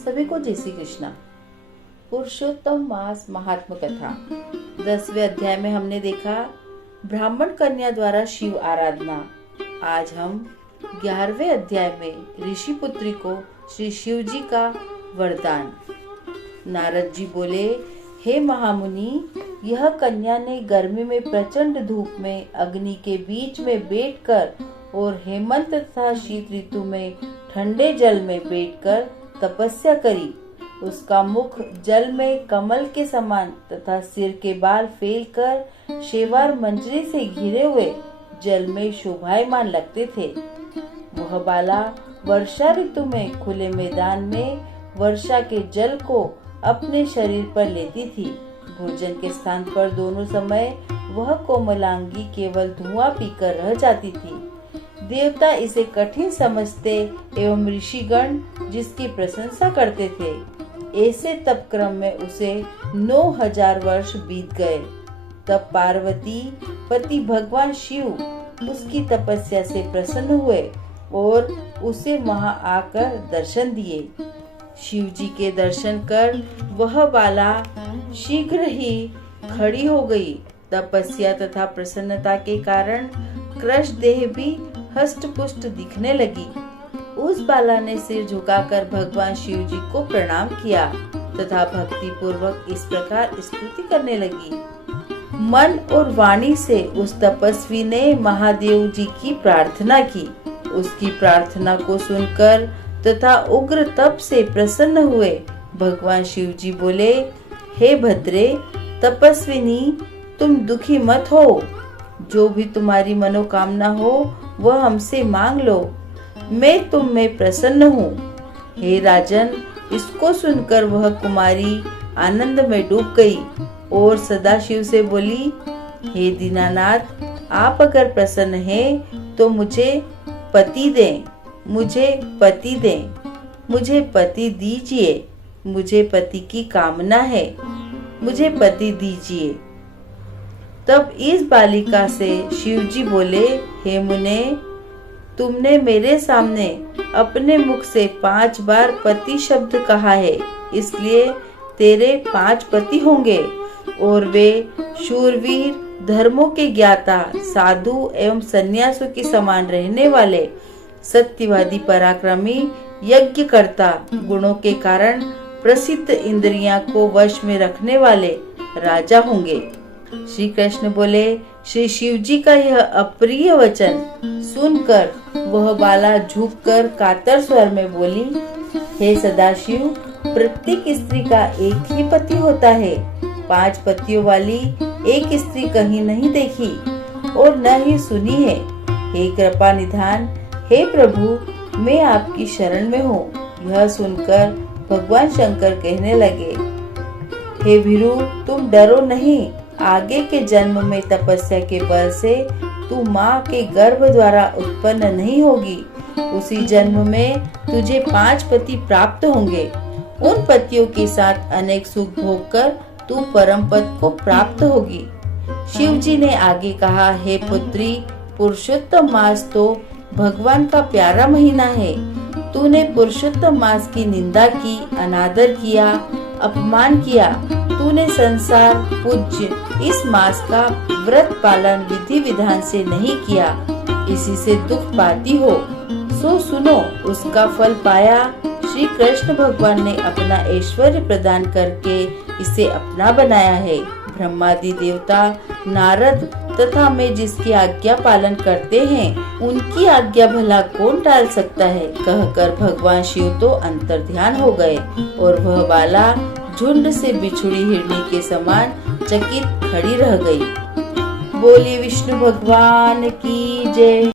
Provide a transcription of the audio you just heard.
सभी को जय श्री कृष्णा। पुरुषोत्तम मास महात्म कथा 10वें अध्याय में हमने देखा ब्राह्मण कन्या द्वारा शिव आराधना। आज हम 11वें अध्याय में ऋषि पुत्री को श्री शिव जी का वरदान। नारद जी बोले, हे महामुनि, यह कन्या ने गर्मी में प्रचंड धूप में अग्नि के बीच में बैठकर और हेमंत तथा शीत ऋतु में ठंडे जल में बैठकर तपस्या करी। उसका मुख जल में कमल के समान तथा सिर के बाल फैलकर शेवार मंजरी से घिरे हुए जल में शोभायमान लगते थे। वह बाला वर्षा ऋतु में खुले मैदान में वर्षा के जल को अपने शरीर पर लेती थी। भोजन के स्थान पर दोनों समय वह कोमलांगी केवल धुआं पीकर रह जाती थी। देवता इसे कठिन समझते एवं ऋषिगण जिसकी प्रशंसा करते थे। ऐसे तप क्रम में उसे 9000 वर्ष बीत गए। तब पार्वती पति भगवान शिव उसकी तपस्या से प्रसन्न हुए और उसे वहां आकर दर्शन दिए। शिव जी के दर्शन कर वह बाला शीघ्र ही खड़ी हो गई। तपस्या तथा प्रसन्नता के कारण कृश देह भी हष्ट पुष्ट दिखने लगी। उस बाला ने सिर झुकाकर भगवान शिव जी को प्रणाम किया तथा भक्ति पूर्वक इस प्रकार स्तुति करने लगी। मन और वाणी से उस तपस्वी ने महादेव जी की प्रार्थना की। उसकी प्रार्थना को सुनकर तथा उग्र तप से प्रसन्न हुए भगवान शिव जी बोले, हे भद्रे तपस्विनी, तुम दुखी मत हो। जो भी तुम्हारी मनोकामना हो वह हमसे मांग लो, मैं तुम में प्रसन्न हूँ। हे राजन, इसको सुनकर वह कुमारी आनंद में डूब गई और सदाशिव से बोली, हे दीनानाथ, आप अगर प्रसन्न हैं तो मुझे पति दें, मुझे पति दें, मुझे पति दीजिए, मुझे पति की कामना है, मुझे पति दीजिए। तब इस बालिका से शिव जी बोले, हे मुने, तुमने मेरे सामने अपने मुख से 5 बार पति शब्द कहा है, इसलिए तेरे 5 पति होंगे और वे शूरवीर, धर्मों के ज्ञाता, साधु एवं सन्यासों के समान रहने वाले, सत्यवादी, पराक्रमी, यज्ञकर्ता, गुणों के कारण प्रसिद्ध, इंद्रियां को वश में रखने वाले राजा होंगे। श्री कृष्ण बोले, श्री शिव जी का यह अप्रिय वचन सुनकर वह बाला झुककर कातर स्वर में बोली, हे सदाशिव, प्रत्येक स्त्री का एक ही पति होता है। 5 पतियों वाली एक स्त्री कहीं नहीं देखी और न ही सुनी है। हे कृपा निधान, हे प्रभु, मैं आपकी शरण में हूँ। यह सुनकर भगवान शंकर कहने लगे, हे भीरू, तुम डरो नहीं। आगे के जन्म में तपस्या के बल से तू माँ के गर्भ द्वारा उत्पन्न नहीं होगी। उसी जन्म में तुझे 5 पति प्राप्त होंगे। उन पतियों के साथ अनेक सुख भोग कर तू परम पद को प्राप्त होगी। शिव जी ने आगे कहा, हे पुत्री, पुरुषोत्तम मास तो भगवान का प्यारा महीना है। तूने पुरुषोत्तम मास की निंदा की, अनादर किया, अपमान किया। तूने संसार पूज्य इस मास का व्रत पालन विधि विधान से नहीं किया, इसी से दुख पाती हो। सो सुनो, उसका फल पाया। श्री कृष्ण भगवान ने अपना ऐश्वर्य प्रदान करके इसे अपना बनाया है। ब्रह्मादि देवता, नारद तथा मैं जिसकी आज्ञा पालन करते हैं, उनकी आज्ञा भला कौन टाल सकता है। कहकर भगवान शिव तो अंतर्ध्यान हो गए और वह बाला झुंड से बिछुड़ी हिरनी के समान चकित खड़ी रह गई। बोली विष्णु भगवान की जय।